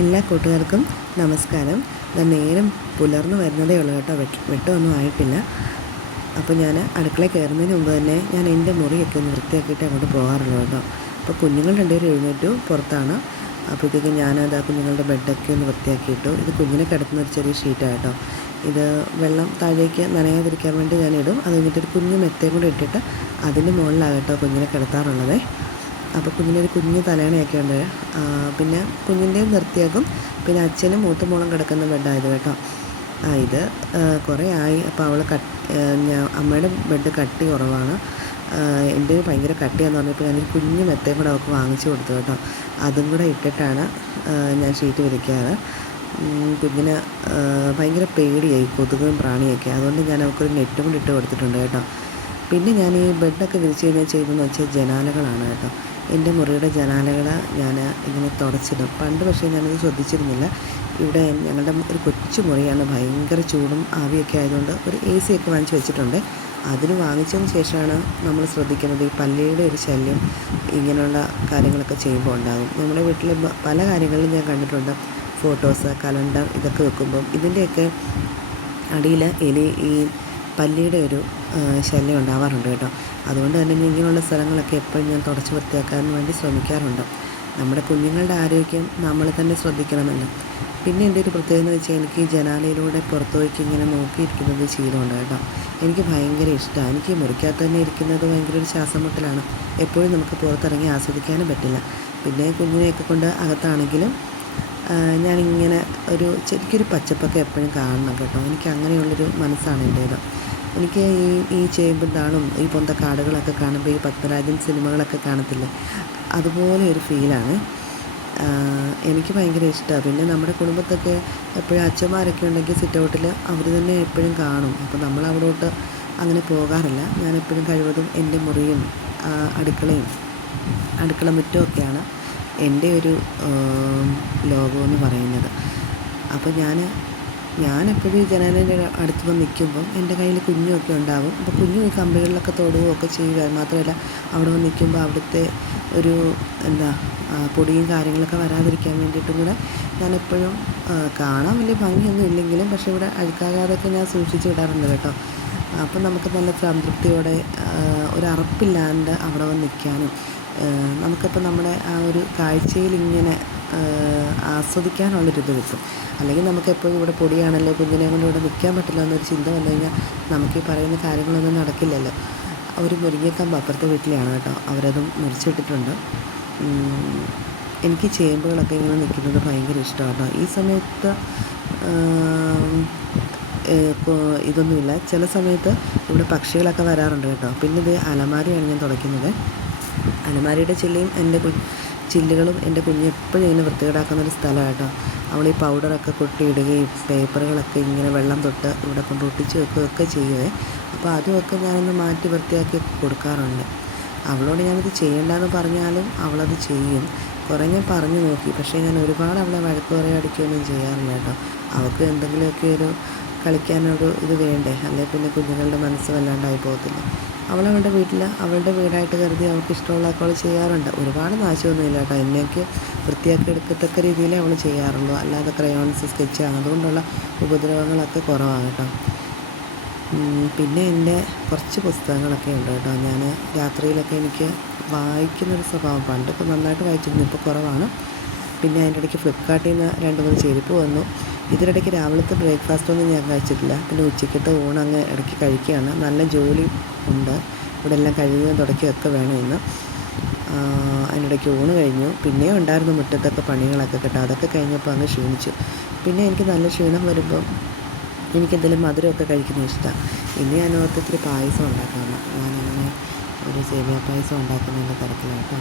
എല്ലാ കൂട്ടുകാർക്കും നമസ്കാരം. നേരം പുലർന്നു വരുന്നതേ ഉള്ളൂ കേട്ടോ, വെട്ടമൊന്നും ആയിട്ടില്ല. അപ്പോൾ ഞാൻ അടുക്കളയിൽ കയറുന്നതിന് മുമ്പ് തന്നെ ഞാൻ എൻ്റെ മുറിയൊക്കെ ഒന്ന് വൃത്തിയാക്കിയിട്ട് അങ്ങോട്ട് പോകാറുള്ളൂ കേട്ടോ. അപ്പോൾ കുഞ്ഞുങ്ങൾ രണ്ടുപേരും എഴുന്നേറ്റു പുറത്താണ്. അപ്പോഴത്തേക്കും ഞാനത് കുഞ്ഞുങ്ങളുടെ ബെഡൊക്കെ ഒന്ന് വൃത്തിയാക്കിയിട്ടു. ഇത് കുഞ്ഞിനെ കിടത്തുന്ന ഒരു ചെറിയ ഷീറ്റാണ് കേട്ടോ. ഇത് വെള്ളം താഴേക്ക് നനയാതിരിക്കാൻ വേണ്ടി ഞാനിടും. അത് കഴിഞ്ഞിട്ടൊരു കുഞ്ഞു മെത്തയും കൂടെ ഇട്ടിട്ട് അതിൻ്റെ മുകളിലാകട്ടോ കുഞ്ഞിനെ കിടത്താറുള്ളത്. അപ്പോൾ കുഞ്ഞിനൊരു കുഞ്ഞ് തലയണയൊക്കെ ഉണ്ട്. പിന്നെ കുഞ്ഞിൻ്റെയും നിർത്തിയാക്കും. പിന്നെ അച്ഛനും മൂത്ത മോളും കിടക്കുന്ന ബെഡായത് കേട്ടോ. ഇത് കുറേ ആയി. അപ്പോൾ അവൾ അമ്മയുടെ ബെഡ് കട്ടി കുറവാണ്, എൻ്റെ ഭയങ്കര കട്ടിയാന്ന് പറഞ്ഞപ്പോൾ ഞാനൊരു കുഞ്ഞു മെത്തയും കൂടെ അവൾക്ക് വാങ്ങിച്ചു കൊടുത്തു കേട്ടോ. അതും കൂടെ ഇട്ടിട്ടാണ് ഞാൻ ഷീറ്റ് വിരിക്കാറ്. കുഞ്ഞിന് ഭയങ്കര പേടിയായി കൊതുകും പ്രാണിയൊക്കെ, അതുകൊണ്ട് ഞാൻ അവൾക്കൊരു നെറ്റും കൂടി ഇട്ട് കൊടുത്തിട്ടുണ്ട് കേട്ടോ. പിന്നെ ഞാൻ ഈ ബെഡൊക്കെ വിരിച്ച് കഴിഞ്ഞാൽ ചെയ്തതെന്ന് വെച്ചാൽ ജനാലകളാണ് കേട്ടോ. എൻ്റെ മുറിയുടെ ജനാലകൾ ഞാൻ ഇങ്ങനെ തുടച്ചിടും. പണ്ട് പക്ഷേ ഞാനത് ശ്രദ്ധിച്ചിരുന്നില്ല. ഇവിടെ ഞങ്ങളുടെ ഒരു കൊച്ചു മുറിയാണ്, ഭയങ്കര ചൂടും ആവിയൊക്കെ ആയതുകൊണ്ട് ഒരു AC ഒക്കെ വാങ്ങിച്ച് വെച്ചിട്ടുണ്ട്. അതിന് വാങ്ങിച്ചതിന് ശേഷമാണ് നമ്മൾ ശ്രദ്ധിക്കുന്നത് ഈ പല്ലിയുടെ ഒരു ശല്യം ഇങ്ങനെയുള്ള കാര്യങ്ങളൊക്കെ ചെയ്യുമ്പോൾ ഉണ്ടാകും. നമ്മുടെ വീട്ടിൽ പല കാര്യങ്ങളിലും ഞാൻ കണ്ടിട്ടുണ്ട്. ഫോട്ടോസ്, കലണ്ടർ ഇതൊക്കെ വെക്കുമ്പം ഇതിൻ്റെയൊക്കെ അടിയിൽ ഈ പല്ലിയുടെ ഒരു ശല്യം ഉണ്ടാവാറുണ്ട് കേട്ടോ. അതുകൊണ്ട് തന്നെ ഇങ്ങനെയുള്ള സ്ഥലങ്ങളൊക്കെ എപ്പോഴും ഞാൻ തുടച്ച് വൃത്തിയാക്കാൻ വേണ്ടി ശ്രമിക്കാറുണ്ട്. നമ്മുടെ കുഞ്ഞുങ്ങളുടെ ആരോഗ്യം നമ്മൾ തന്നെ ശ്രദ്ധിക്കണമല്ലോ. പിന്നെ എൻ്റെ ഒരു പ്രത്യേകത എന്ന് വെച്ചാൽ എനിക്ക് ഈ ജനാലയിലൂടെ പുറത്തേക്ക് ഇങ്ങനെ നോക്കിയിരിക്കുന്നത് ശീലമുണ്ട് കേട്ടോ. എനിക്ക് ഭയങ്കര ഇഷ്ടമാണ്. എനിക്ക് മുറിക്കകത്ത് തന്നെ ഇരിക്കുന്നത് ഭയങ്കര ഒരു ശ്വാസം മുട്ടലാണ്. എപ്പോഴും നമുക്ക് പുറത്തിറങ്ങി ആസ്വദിക്കാനും പറ്റില്ല. പിന്നെ കുഞ്ഞിനെയൊക്കെ കൊണ്ട് അകത്താണെങ്കിലും ഞാനിങ്ങനെ ശരിക്കൊരു പച്ചപ്പൊക്കെ എപ്പോഴും കാണണം കേട്ടോ. എനിക്ക് അങ്ങനെയുള്ളൊരു മനസ്സാണ് എൻ്റേത്. എനിക്ക് ഈ ചേമ്പും താളും ഈ പൊന്തക്കാടുകളൊക്കെ കാണുമ്പോൾ ഈ പത്മരാജൻ സിനിമകളൊക്കെ കാണത്തില്ലേ, അതുപോലെ ഒരു ഫീലാണ്. എനിക്ക് ഭയങ്കര ഇഷ്ടമാണ്. പിന്നെ നമ്മുടെ കുടുംബത്തൊക്കെ എപ്പോഴും അച്ഛന്മാരൊക്കെ ഉണ്ടെങ്കിൽ സിറ്റൗട്ടിൽ അവർ തന്നെ എപ്പോഴും കാണും. അപ്പോൾ നമ്മൾ അവിടോട്ട് അങ്ങനെ പോകാറില്ല. ഞാൻ എപ്പോഴും കഴിവതും എൻ്റെ മുറിയും അടുക്കള മുറ്റമൊക്കെയാണ് എൻ്റെ ഒരു ലോകമെന്ന് പറയുന്നത്. അപ്പോൾ ഞാനെപ്പോഴും ഈ ജനാലയുടെ അടുത്ത് വന്ന് നിൽക്കുമ്പം എൻ്റെ കയ്യിൽ കുഞ്ഞുമൊക്കെ ഉണ്ടാവും. അപ്പോൾ കുഞ്ഞു ഈ കമ്പികളിലൊക്കെ തൊടുകയൊക്കെ ചെയ്യുക മാത്രമല്ല, അവിടെ വന്ന് നിൽക്കുമ്പോൾ അവിടുത്തെ ഒരു പൊടിയും കാര്യങ്ങളൊക്കെ വരാതിരിക്കാൻ വേണ്ടിയിട്ടും കൂടെ ഞാനെപ്പോഴും കാണാൻ വലിയ ഭംഗിയൊന്നും ഇല്ലെങ്കിലും പക്ഷേ ഇവിടെ അഴുക്കാകാതൊക്കെ ഞാൻ സൂക്ഷിച്ച് വിടാറുണ്ട് കേട്ടോ. അപ്പം നമുക്ക് നല്ല സംതൃപ്തിയോടെ ഒരു അറപ്പില്ലാണ്ട് അവിടെ വന്ന് നിൽക്കാനും നമുക്കിപ്പോൾ നമ്മുടെ ആ ഒരു കാഴ്ചയിൽ ഇങ്ങനെ ആസ്വദിക്കാനുള്ളൊരിത് കിട്ടും. അല്ലെങ്കിൽ നമുക്കെപ്പോഴും ഇവിടെ പൊടിയാണല്ലോ, കുഞ്ഞിനെ കൊണ്ട് ഇവിടെ നിൽക്കാൻ പറ്റില്ല എന്നൊരു ചിന്ത വന്നു കഴിഞ്ഞാൽ നമുക്ക് ഈ പറയുന്ന കാര്യങ്ങളൊന്നും നടക്കില്ലല്ലോ. ഒരു മുരിങ്ങക്കമ്പ് അപ്പുറത്തെ വീട്ടിലാണ് കേട്ടോ, അവരതും മുറിച്ചിട്ടിട്ടുണ്ട്. എനിക്ക് ചേമ്പുകളൊക്കെ ഇങ്ങനെ നിൽക്കുന്നത് ഭയങ്കര ഇഷ്ടമാണ്. ഈ സമയത്ത് ഇതൊന്നുമില്ല. ചില സമയത്ത് ഇവിടെ പക്ഷികളൊക്കെ വരാറുണ്ട് കേട്ടോ. പിന്നെ ഇത് അലമാരയാണ് ഞാൻ തുടയ്ക്കുന്നത്. അലമാരയുടെ ചില്ലുകളും എൻ്റെ കുഞ്ഞ് എപ്പോഴും ഇങ്ങനെ വൃത്തികേടാക്കുന്നൊരു സ്ഥലമാണ് കേട്ടോ. അവൾ ഈ പൗഡറൊക്കെ കൊട്ടിയിടുകയും പേപ്പറുകളൊക്കെ ഇങ്ങനെ വെള്ളം തൊട്ട് ഇവിടെ കൊണ്ട് ഒട്ടിച്ച് വെക്കുകയൊക്കെ ചെയ്യുവേ. അപ്പോൾ അതുമൊക്കെ ഞാനൊന്ന് മാറ്റി വൃത്തിയാക്കി കൊടുക്കാറുണ്ട്. അവളോട് ഞാനത് ചെയ്യേണ്ടെന്ന് പറഞ്ഞാലും അവളത് ചെയ്യും. കുറേ ഞാൻ പറഞ്ഞു നോക്കി, പക്ഷേ ഞാൻ ഒരുപാട് അവളെ വഴക്ക് അടിക്കുകയൊന്നും ചെയ്യാറില്ല കേട്ടോ. അവൾക്ക് എന്തെങ്കിലുമൊക്കെ കളിക്കാനൊരു ഇത് വേണ്ടേ, അല്ലെങ്കിൽ പിന്നെ കുഞ്ഞുങ്ങളുടെ മനസ്സ് വല്ലാണ്ടായി പോകത്തില്ല. അവളുടെ വീട്ടിൽ അവളുടെ വീടായിട്ട് കരുതി അവൾക്ക് ഇഷ്ടമുള്ളതൊക്കെ അവൾ ചെയ്യാറുണ്ട്. ഒരുപാട് നാശമൊന്നുമില്ല കേട്ടോ. എന്നെയൊക്കെ വൃത്തിയാക്കി എടുക്കത്തക്ക രീതിയിലേ അവൾ ചെയ്യാറുള്ളൂ. അല്ലാതെ ക്രയോൺസ്, സ്കെച്ച് അതുകൊണ്ടുള്ള ഉപദ്രവങ്ങളൊക്കെ കുറവാണ് കേട്ടോ. പിന്നെ എൻ്റെ കുറച്ച് പുസ്തകങ്ങളൊക്കെ ഉണ്ട് കേട്ടോ. ഞാൻ രാത്രിയിലൊക്കെ എനിക്ക് വായിക്കുന്നൊരു സ്വഭാവം, പണ്ടൊക്കെ നന്നായിട്ട് വായിച്ചിരുന്നു, ഇപ്പോൾ കുറവാണ്. പിന്നെ അതിൻ്റെ ഇടയ്ക്ക് ഫ്ലിപ്കാർട്ടിൽ നിന്ന് 2-3 ചെരുപ്പ് വന്നു. ഇതിനിടയ്ക്ക് രാവിലത്തെ ബ്രേക്ക്ഫാസ്റ്റൊന്നും ഞാൻ കഴിച്ചിട്ടില്ല. പിന്നെ ഉച്ചയ്ക്കത്തെ ഊണങ്ങ് ഇടയ്ക്ക് കഴിക്കുകയാണ്. നല്ല ജോലി ഉണ്ട്, ഇവിടെ എല്ലാം കഴുകുകയും തുടയ്ക്കുകയൊക്കെ വേണം ഇന്ന്. അതിനിടയ്ക്ക് ഊണ് കഴിഞ്ഞു. പിന്നെയും ഉണ്ടായിരുന്നു മുറ്റത്തൊക്കെ പണികളൊക്കെ കേട്ടോ. അതൊക്കെ കഴിഞ്ഞപ്പോൾ അങ്ങ് ക്ഷീണിച്ചു. പിന്നെ എനിക്ക് നല്ല ക്ഷീണം വരുമ്പം എനിക്കെന്തെങ്കിലും മധുരമൊക്കെ കഴിക്കുന്നത് ഇഷ്ടമാണ്. ഇനി ഞാൻ ഓർത്തിരി പായസം ഉണ്ടാക്കാമെന്ന്. ഞാനങ്ങനെ ഒരു സേമിയ പായസം ഉണ്ടാക്കുന്നതിൻ്റെ തിരക്കിലാട്ടോ.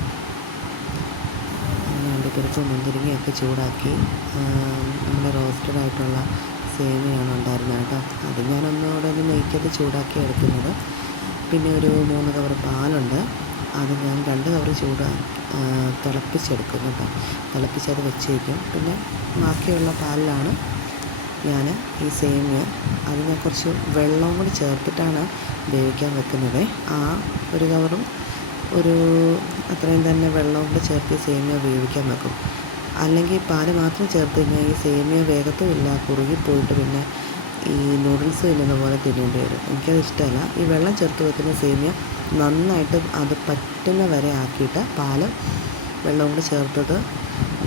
അണ്ടിപ്പരിപ്പും മുന്തിരിങ്ങയൊക്കെ ചൂടാക്കി നമ്മുടെ റോസ്റ്റഡ് ആയിട്ടുള്ള സേമിയാണ് ഉണ്ടായിരുന്നത് കേട്ടോ. അത് ഞാനൊന്നുകൂടെ നെയ്ക്കത് ചൂടാക്കി എടുക്കുന്നത്. പിന്നെ ഒരു 3 കവർ പാലുണ്ട്, അത് ഞാൻ 2 കവർ തിളപ്പിച്ചെടുക്കും കേട്ടോ. തിളപ്പിച്ചത് വെച്ച് വയ്ക്കും. പിന്നെ ബാക്കിയുള്ള പാലിലാണ് ഞാൻ ഈ സേമിയ അത് ഞാൻ കുറച്ച് വെള്ളം കൂടി ചേർത്തിട്ടാണ് വേവിക്കാൻ വെക്കുന്നത്. ആ 1 കവറും ഒരു അത്രയും തന്നെ വെള്ളം കൊണ്ട് ചേർത്ത് സേമിയ വേവിക്കാൻ വെക്കും. അല്ലെങ്കിൽ പാല് മാത്രം ചേർത്ത് കഴിഞ്ഞാൽ ഈ സേമിയ വേഗത്തുമില്ല, കുറുകിപ്പോയിട്ട് പിന്നെ ഈ നൂഡിൽസ് തിന്നുന്ന പോലെ തിന്നേണ്ടി വരും. എനിക്കത് ഇഷ്ടമല്ല. ഈ വെള്ളം ചേർത്ത് വെക്കുന്ന സേമിയ നന്നായിട്ട് അത് പറ്റുന്ന വരെ ആക്കിയിട്ട് പാല് വെള്ളം കൂടി ചേർത്തത്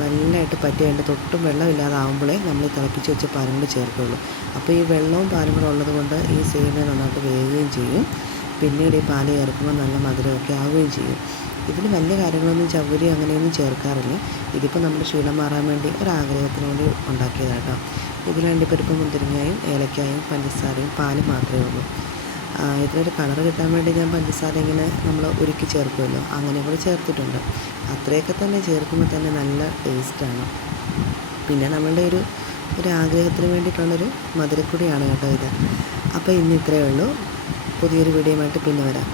നല്ലതായിട്ട് പറ്റി അതിൻ്റെ തൊട്ടും വെള്ളമില്ലാതാവുമ്പോഴേ നമ്മൾ തിളപ്പിച്ച് വെച്ച പാലും കൂടി ചേർക്കുകയുള്ളൂ. അപ്പോൾ ഈ വെള്ളവും പാലും കൂടെ ഉള്ളത് കൊണ്ട് ഈ സേമിയ നന്നായിട്ട് വേകുകയും ചെയ്യും. പിന്നീട് ഈ പാല് ചേർക്കുമ്പോൾ നല്ല മധുരമൊക്കെ ആവുകയും ചെയ്യും. ഇതിൽ വലിയ കാര്യങ്ങളൊന്നും ചവ്വരി അങ്ങനെയൊന്നും ചേർക്കാറില്ല. ഇതിപ്പോൾ നമ്മുടെ ക്ഷീണം മാറാൻ വേണ്ടി ഒരാഗ്രഹത്തിന് വേണ്ടി ഉണ്ടാക്കിയതാട്ടോ. ഇതിൽ അണ്ടിപ്പരിപ്പും മുന്തിരിങ്ങയും ഏലക്കായും പഞ്ചസാരയും പാലും മാത്രമേ ഉള്ളൂ. ഇതിലൊരു കളർ കിട്ടാൻ വേണ്ടി ഞാൻ പഞ്ചസാര ഇങ്ങനെ നമ്മൾ ഉരുക്കി ചേർക്കുമല്ലോ, അങ്ങനെ കൂടി ചേർത്തിട്ടുണ്ട്. അത്രയൊക്കെ തന്നെ ചേർക്കുമ്പോൾ തന്നെ നല്ല ടേസ്റ്റാണ്. പിന്നെ നമ്മളുടെ ഒരു ആഗ്രഹത്തിന് വേണ്ടിയിട്ടുള്ളൊരു മധുരക്കുടിയാണ് കേട്ടോ ഇത്. അപ്പോൾ ഇന്ന് ഇത്രയേ ഉള്ളൂ. പുതിയൊരു വീഡിയോയുമായിട്ട് പിന്നെ വരാം.